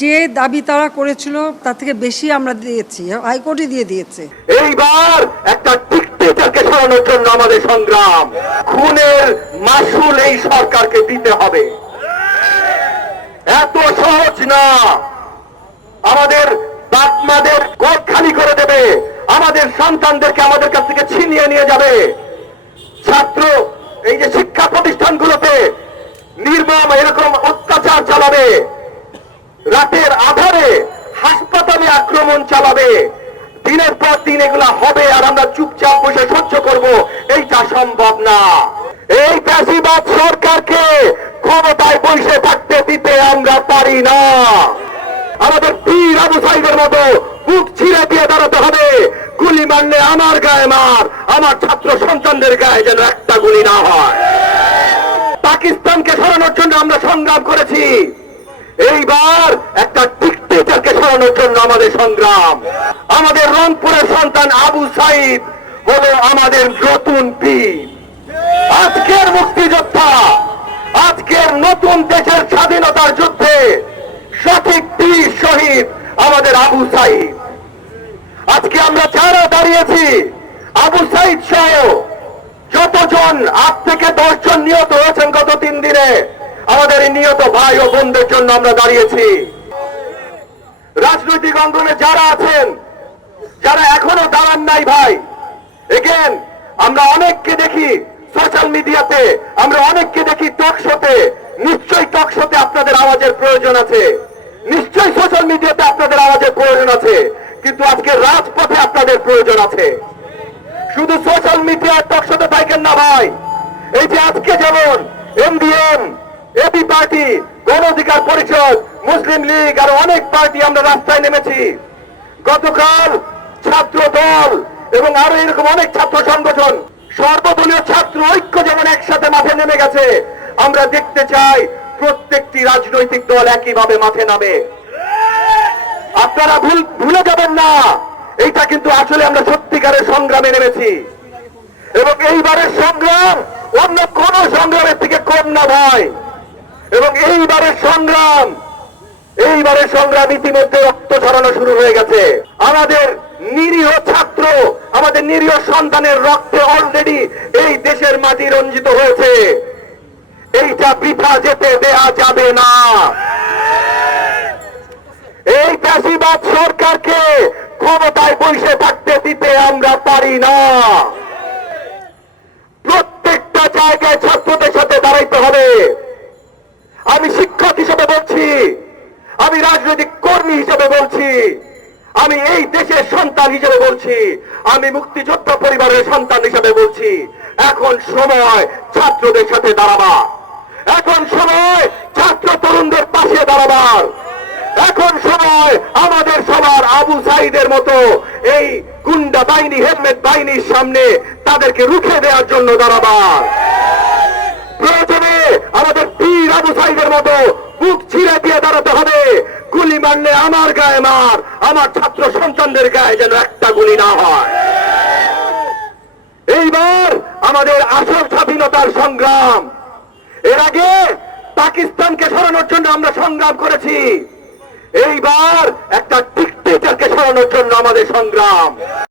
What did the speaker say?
যে দাবি তারা করেছিল তার থেকে বেশি আমরা দিয়েছি, হাইকোর্টে দিয়ে দিয়েছে। এইবার একটা ডিক্টেটরকে সরানোর জন্য আমাদের সংগ্রাম। খুনের মাসুল এই সরকারকে দিতে হবে, এত সহজ না। আমাদের বাপ মাদের কোট খালি করে দেবে, আমাদের সন্তানদেরকে আমাদের কাছ থেকে ছিনিয়ে নিয়ে যাবে। ছাত্র এই যে শিক্ষা প্রতিষ্ঠানগুলোতে নির্মম এরকম অত্যাচার চালাবে, রাতের আধারে হাসপাতালে আক্রমণ চালাবে, দিনের পর দিন এগুলা হবে আর আমরা চুপচাপ বসে সহ্য করব, এইটা সম্ভব না। এই ফ্যাসিবাদ সরকারকে ক্ষমতায় বসে থাকতে দিতে আমরা পারি না। আমাদের বীর আবু সাইদের মতো বুক ছিঁড়ে দিয়ে দাঁড়াতে হবে। গুলি মারলে আমার গায়ে মার, আমার ছাত্র সন্তানদের গায়ে যেন একটা গুলি না হয়। পাকিস্তানকে সরানোর জন্য আমরা সংগ্রাম করেছি, এইবার একটা ডিক্টেটরকে সরানোর জন্য আমাদের সংগ্রাম। আমাদের রংপুরের সন্তান আবু সাইদ হলো আমাদের নতুন বীর। আজকের মুক্তিযোদ্ধা, আজকের নতুন দেশের স্বাধীনতার যুদ্ধে সঠিক বীর শহীদ আমাদের আবু সাইদ। আজকে আমরা যারা দাঁড়িয়েছি, আবু সাইদ সহ যতজন 8 থেকে 10 জন নিহত হয়েছেন গত 3 দিনে, আমাদের এই নিহত ভাই ও বোনদের জন্য আমরা দাঁড়িয়েছি। রাজনৈতিক অঙ্গনে যারা আছেন, যারা এখনো দাঁড়ান নাই ভাই, এগেন আমরা অনেককে দেখি সোশ্যাল মিডিয়াতে, আমরা অনেককে দেখি টক শোতে। নিশ্চয়ই টক শোতে আপনাদের আওয়াজের প্রয়োজন আছে, নিশ্চয়ই সোশ্যাল মিডিয়াতে আপনাদের আওয়াজের প্রয়োজন আছে, কিন্তু আজকে রাজপথে আপনাদের প্রয়োজন আছে। শুধু সোশ্যাল মিডিয়া টক শোতে থাকেন না ভাই। এই যে আজকে যেমন এমডিএম, এবি পার্টি, গণ অধিকার পরিষদ, মুসলিম লীগ আর অনেক পার্টি আমরা রাস্তায় নেমেছি। গতকাল ছাত্র দল এবং আরো এরকম অনেক ছাত্র সংগঠন, সর্বদলীয় ছাত্র ঐক্য যেমন একসাথে মাঠে নেমে গেছে, আমরা দেখতে চাই প্রত্যেকটি রাজনৈতিক দল একইভাবে মাঠে নামে। আপনারা ভুলে যাবেন না, এইটা কিন্তু আসলে আমরা সত্যিকারের সংগ্রামে নেমেছি এবং এইবারের সংগ্রাম অন্য কোন সংগ্রামের থেকে কম না ভাই। এবং এইবারের সংগ্রাম ইতিমধ্যে রক্ত ঝরানো শুরু হয়ে গেছে। আমাদের নিরীহ ছাত্র, আমাদের নিরীহ সন্তানের রক্তে অলরেডি এই দেশের মাটি রঞ্জিত হয়েছে। এইটা বৃথা যেতে দেয়া যাবে না। এই ফ্যাসিবাদ সরকারকে ক্ষমতায় বসে থাকতে দিতে আমরা পারি না। প্রত্যেকটা জায়গায় ছাত্রদের সাথে দাঁড়াইতে হবে। আমি শিক্ষক হিসেবে বলছি, আমি রাজনৈতিক কর্মী হিসেবে বলছি, আমি এই দেশের সন্তান হিসেবে বলছি, আমি মুক্তিযোদ্ধা পরিবারের সন্তান হিসেবে বলছি, এখন সময় ছাত্রদের সাথে দাঁড়াবার, এখন সময় ছাত্র তরুণদের পাশে দাঁড়াবার, এখন সময় আমাদের সবার আবু সাইদের মতো এই গুন্ডা বাহিনী, হেলমেট বাহিনীর সামনে তাদেরকে রুখে দেওয়ার জন্য দাঁড়াবার। প্রয়োজনে আমাদের বীর আবু সাইদের মতো বুক ছিঁড়ে দিয়ে দাঁড়াতে হবে। গুলি মারলে আমার গায়ে মার, আমার ছাত্র সন্তানদের গায়ে যেন একটা গুলি না হয়। এইবার আমাদের আসল স্বাধীনতার সংগ্রাম। এর আগে পাকিস্তানকে সরানোর জন্য আমরা সংগ্রাম করেছি, এইবার একটা ডিক্টেটরকে সরানোর জন্য আমাদের সংগ্রাম।